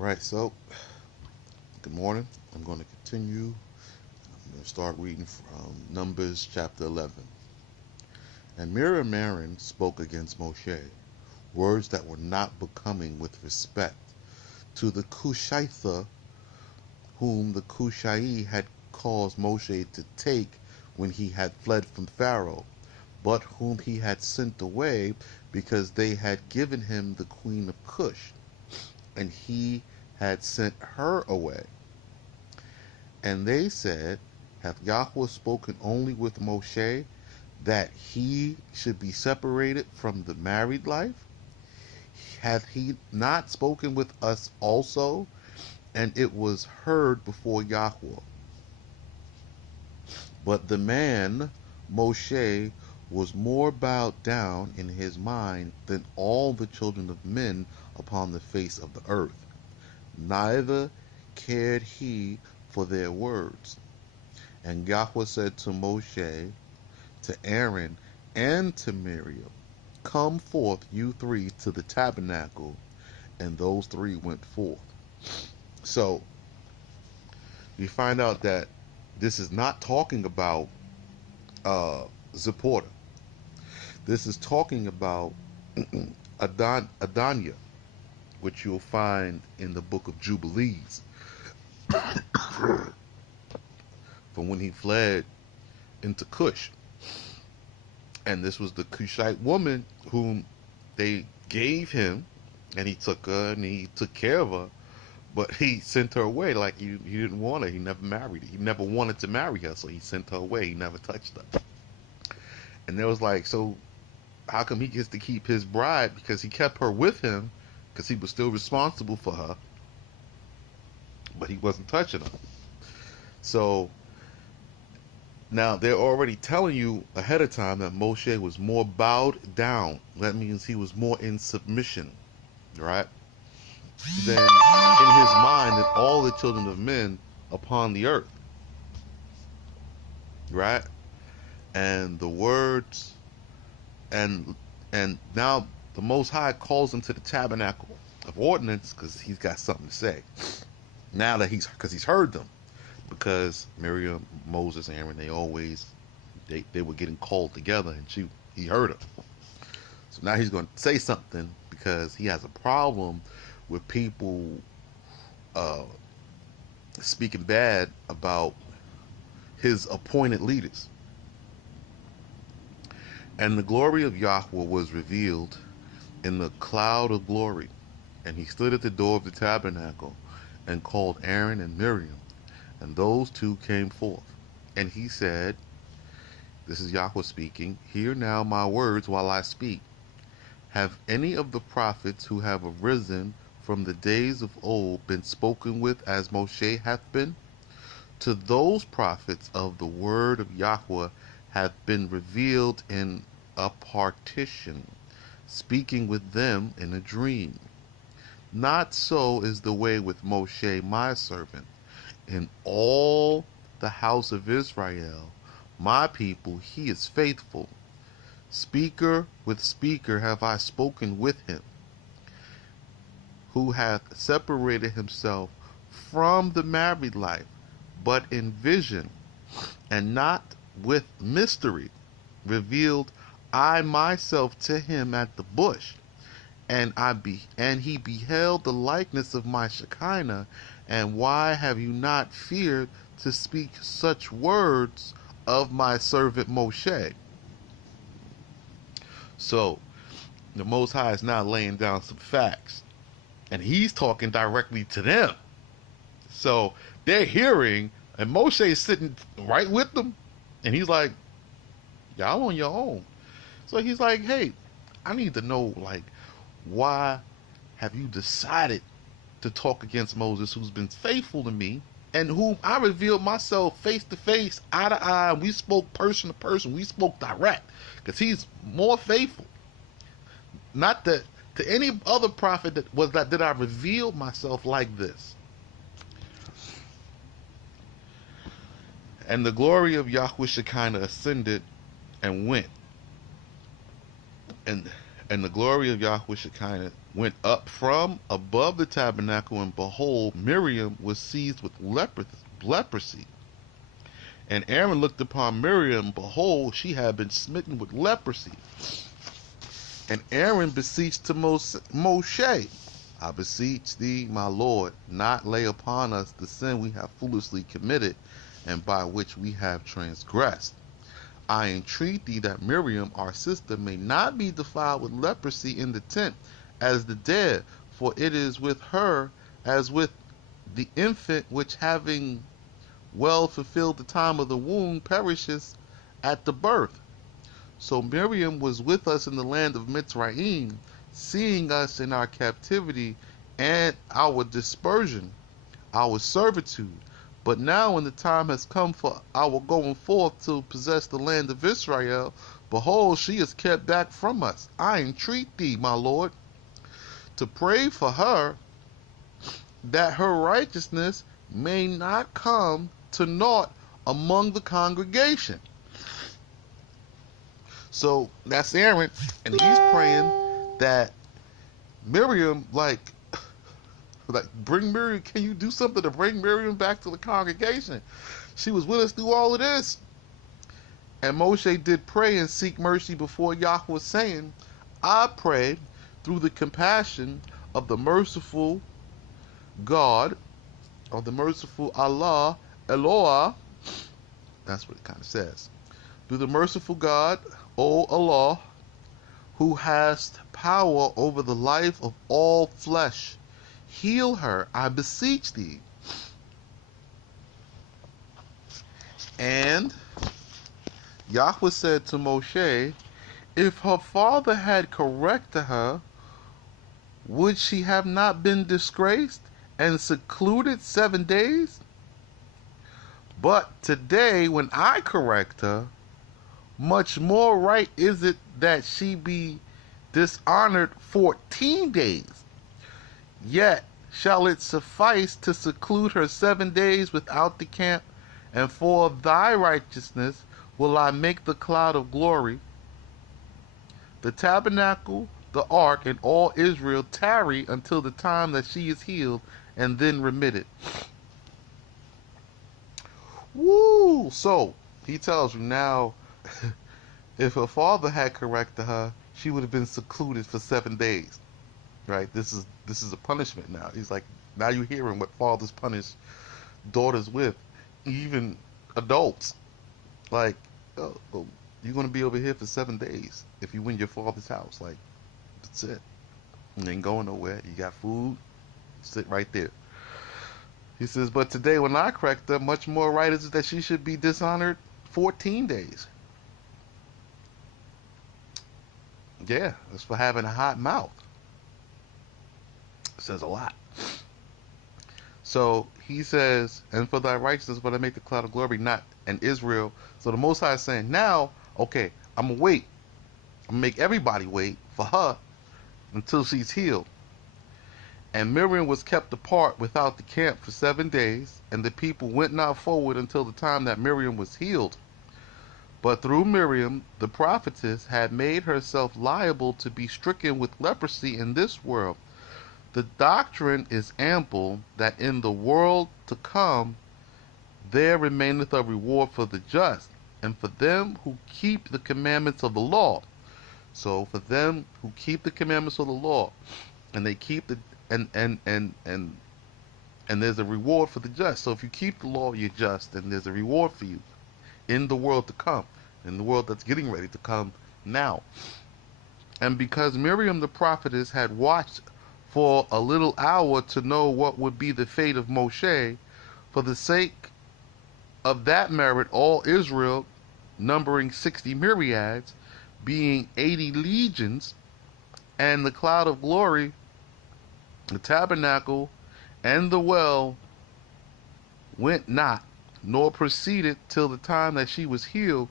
right, so good morning. I'm going to continue. I'm going to start reading from Numbers chapter 11. And Miriam and Aaron spoke against Moshe words that were not becoming with respect to the Cushitha whom the Cushai had caused Moshe to take when he had fled from Pharaoh, but whom he had sent away because they had given him the queen of Cush, and he had sent her away. And they said, Hath Yahweh spoken only with Moshe, that he should be separated from the married life? Hath he not spoken with us also? And it was heard before Yahweh. But the man, Moshe, was more bowed down in his mind than all the children of men upon the face of the earth. Neither cared he for their words. And Yahweh said to Moshe, to Aaron, and to Miriam, Come forth, you three, to the tabernacle. And those three went forth. So, we find out that this is not talking about Zipporah. This is talking about Adoniah, which you'll find in the book of Jubilees, from when he fled into Cush. And this was the Cushite woman whom they gave him, and he took her and he took care of her, but he sent her away. Like he didn't want her. He never married her. He never wanted to marry her, so he sent her away. He never touched her. And there was like, so how come he gets to keep his bride? Because he kept her with him, because he was still responsible for her, but he wasn't touching her. So now they're already telling you ahead of time that Moshe was more bowed down. That means he was more in submission, right? Than in his mind than all the children of men upon the earth, right? And the words and now the Most High calls him to the tabernacle of ordinance because he's got something to say. Now that he's heard them, because Miriam, Moses, Aaron, they were getting called together, and he heard them. So now he's going to say something because he has a problem with people speaking bad about his appointed leaders. And the glory of Yahweh was revealed in the cloud of glory, and he stood at the door of the tabernacle and called Aaron and Miriam, and those two came forth. And he said, this is Yahweh speaking, Hear now my words while I speak. Have any of the prophets who have arisen from the days of old been spoken with as Moshe hath been? To those prophets of the word of Yahweh hath been revealed in a partition, speaking with them in a dream. Not so is the way with Moshe my servant. In all the house of Israel, my people, he is faithful. Speaker with speaker have I spoken with him, who hath separated himself from the married life, but in vision, and not with mystery, revealed I myself to him at the bush. And he beheld the likeness of my Shekinah. And why have you not feared to speak such words of my servant Moshe? So the Most High is now laying down some facts, and he's talking directly to them. So they're hearing, and Moshe is sitting right with them, and he's like, y'all on your own. So he's like, hey, I need to know, like, why have you decided to talk against Moses, who's been faithful to me, and whom I revealed myself face to face, eye to eye, and we spoke person to person. We spoke direct, because he's more faithful. Not that to any other prophet did I reveal myself like this. And the glory of Yahweh Shekinah ascended and went. And the glory of Yahweh Shekinah went up from above the tabernacle, and behold, Miriam was seized with leprosy. And Aaron looked upon Miriam, behold, she had been smitten with leprosy. And Aaron beseeched to Moshe, I beseech thee, my Lord, not lay upon us the sin we have foolishly committed, and by which we have transgressed. I entreat thee that Miriam, our sister, may not be defiled with leprosy in the tent as the dead, for it is with her as with the infant which, having well fulfilled the time of the womb, perishes at the birth. So Miriam was with us in the land of Mitzrayim, seeing us in our captivity and our dispersion, our servitude. But now when the time has come for our going forth to possess the land of Israel, behold, she is kept back from us. I entreat thee, my Lord, to pray for her, that her righteousness may not come to naught among the congregation. So that's Aaron, and he's praying that Miriam, like bring Miriam. Can you do something to bring Miriam back to the congregation? She was with us through all of this. And Moshe did pray and seek mercy before Yahweh, saying, I pray through the compassion of the merciful God, of the merciful Allah, Eloah. That's what it kind of says. Through the merciful God, O Allah, who hast power over the life of all flesh, heal her, I beseech thee. And Yahweh said to Moshe, if her father had corrected her, would she have not been disgraced and secluded 7 days? But today, when I correct her, much more right is it that she be dishonored 14 days. Yet shall it suffice to seclude her 7 days without the camp, and for thy righteousness will I make the cloud of glory, the tabernacle, the ark, and all Israel tarry until the time that she is healed, and then remitted. Woo! So he tells you now, if her father had corrected her, she would have been secluded for 7 days. Right? This is a punishment now. He's like, now you're hearing what fathers punish daughters with, even adults. Like, oh, you're going to be over here for 7 days if you win your father's house. Like, that's it. You ain't going nowhere. You got food, sit right there. He says, but today when I correct her, much more right is it that she should be dishonored 14 days. Yeah, that's for having a hot mouth. Says a lot. So he says, and for thy righteousness will I make the cloud of glory, not in Israel. So the Most High is saying, now, okay, I'm going to wait. I'm going to make everybody wait for her until she's healed. And Miriam was kept apart without the camp for 7 days, and the people went not forward until the time that Miriam was healed. But through Miriam, the prophetess had made herself liable to be stricken with leprosy in this world. The doctrine is ample that in the world to come there remaineth a reward for the just, and for them who keep the commandments of the law. So for them who keep the commandments of the law, and they keep the and there's a reward for the just. So if you keep the law, you're just, and there's a reward for you in the world to come, in the world that's getting ready to come now. And because Miriam the prophetess had watched for a little hour to know what would be the fate of Moshe, for the sake of that merit all Israel, numbering 60 myriads, being 80 legions, and the cloud of glory, the tabernacle, and the well went not, nor proceeded till the time that she was healed.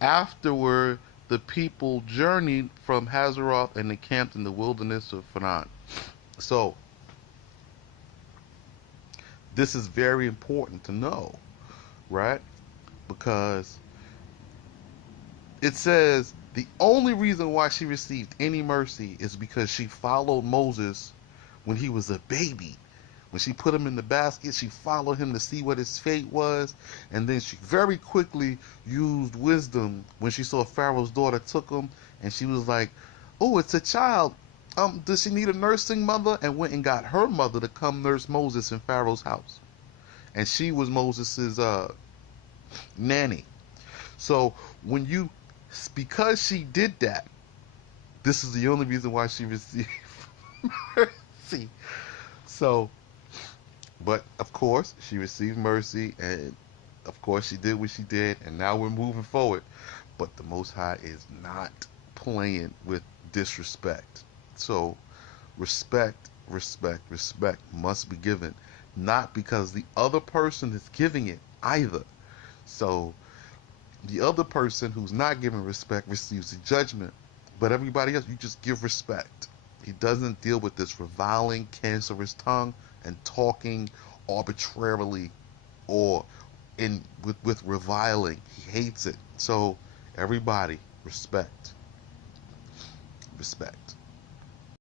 Afterward the people journeyed from Hazeroth and encamped in the wilderness of Paran. So this is very important to know, right? Because it says The only reason why she received any mercy is because she followed Moses when he was a baby. When she put him in the basket, she followed him to see what his fate was. And then she very quickly used wisdom when she saw Pharaoh's daughter took him. And she was like, oh, it's a child. Does she need a nursing mother? And went and got her mother to come nurse Moses in Pharaoh's house. And she was Moses's nanny. So when you, because she did that, this is the only reason why she received mercy. So, but of course, she received mercy, and of course, she did what she did, and now we're moving forward. But the Most High is not playing with disrespect. So, respect must be given, not because the other person is giving it either. So, the other person who's not giving respect receives the judgment, but everybody else, you just give respect. He doesn't deal with this reviling, cancerous tongue and talking arbitrarily or in with reviling. He hates it. So everybody respect. Respect.